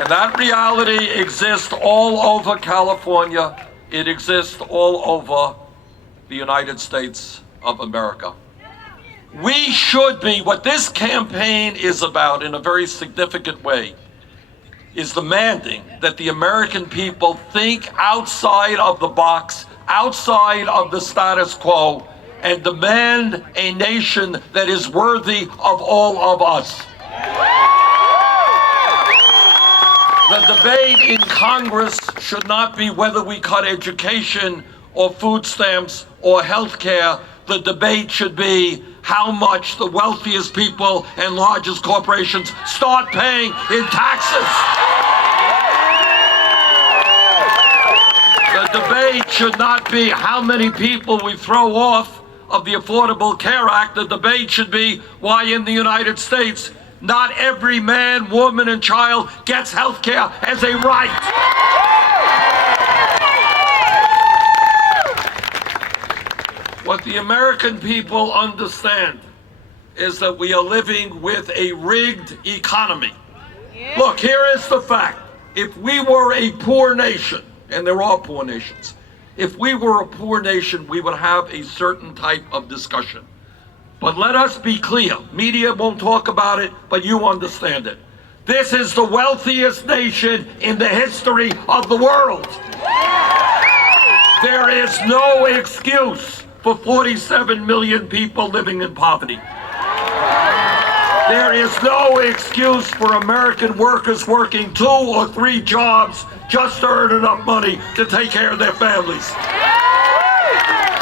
And that reality exists all over California. It exists all over the United States of America. We should be, what this campaign is about in a very significant way, is demanding that the American people think outside of the box, outside of the status quo, and demand a nation that is worthy of all of us. The debate in Congress should not be whether we cut education or food stamps or health care. The debate should be how much the wealthiest people and largest corporations start paying in taxes. The debate should not be how many people we throw off of the Affordable Care Act. The debate should be why in the United States not every man, woman, and child gets health care as a right. What the American people understand is that we are living with a rigged economy. Look, here is the fact. If we were a poor nation, and there are poor nations, if we were a poor nation, we would have a certain type of discussion. But let us be clear. Media won't talk about it, but you understand it. This is the wealthiest nation in the history of the world. There is no excuse for 47 million people living in poverty. There is no excuse for American workers working 2 or 3 jobs just to earn enough money to take care of their families.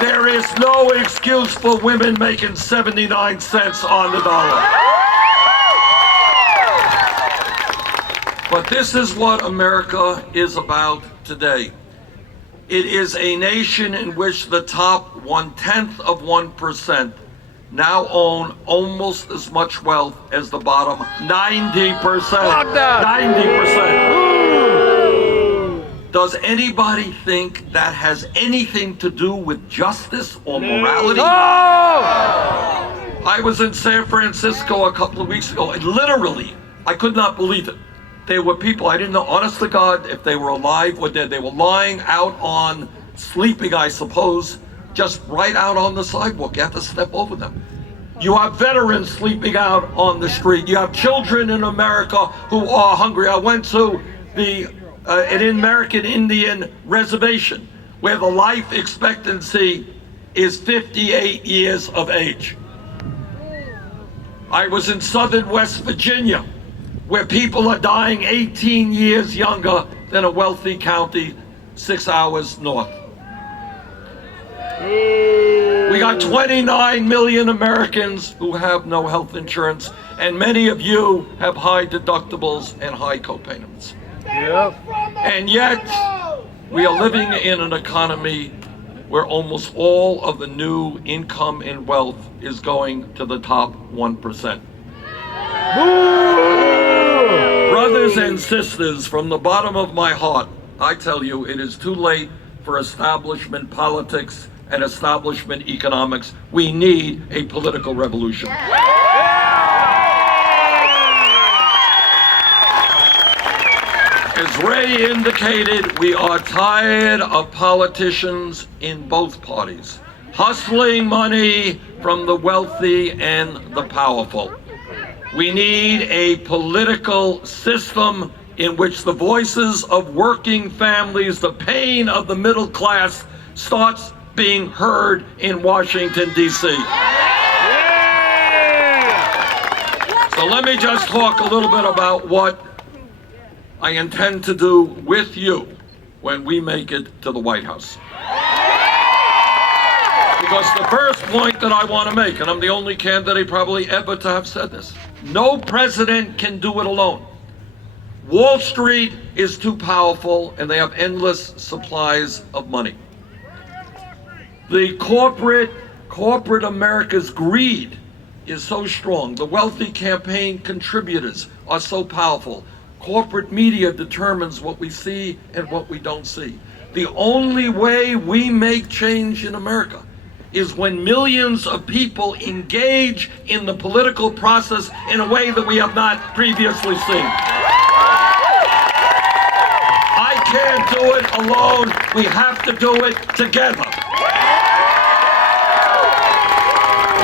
There is no excuse for women making 79 cents on the dollar. But this is what America is about today. It is a nation in which the top 0.1% now own almost as much wealth as the bottom 90%. 90%. Does anybody think that has anything to do with justice or morality? I was in San Francisco a couple of weeks ago, and literally, I could not believe it. There were people, I didn't know, honest to God, if they were alive or dead. They were lying out on, sleeping, I suppose, just right out on the sidewalk. You have to step over them. You have veterans sleeping out on the street. You have children in America who are hungry. I went to an American Indian reservation where the life expectancy is 58 years of age. I was in southern West Virginia where people are dying 18 years younger than a wealthy county 6 hours north. We got 29 million Americans who have no health insurance, and many of you have high deductibles and high copayments. Yep. And yet, we are living in an economy where almost all of the new income and wealth is going to the top 1%. Brothers and sisters, from the bottom of my heart, I tell you, it is too late for establishment politics and establishment economics. We need a political revolution. As Ray indicated, we are tired of politicians in both parties hustling money from the wealthy and the powerful. We need a political system in which the voices of working families, the pain of the middle class, starts being heard in Washington, D.C. So let me just talk a little bit about what I intend to do with you when we make it to the White House. Because the first point that I want to make, and I'm the only candidate probably ever to have said this, no president can do it alone. Wall Street is too powerful and they have endless supplies of money. The corporate America's greed is so strong. The wealthy campaign contributors are so powerful. Corporate media determines what we see and what we don't see. The only way we make change in America is when millions of people engage in the political process in a way that we have not previously seen. can't do it alone. We have to do it together.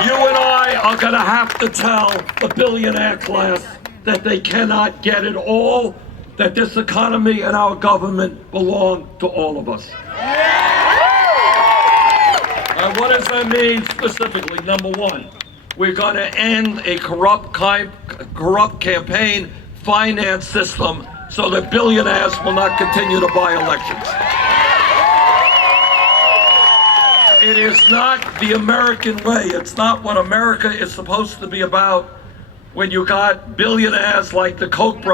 You and I are going to have to tell the billionaire class that they cannot get it all, that this economy and our government belong to all of us. And what does that mean specifically? Number one, we're going to end a corrupt campaign finance system so that billionaires will not continue to buy elections. It is not the American way. It's not what America is supposed to be about when you got billionaires like the Koch brothers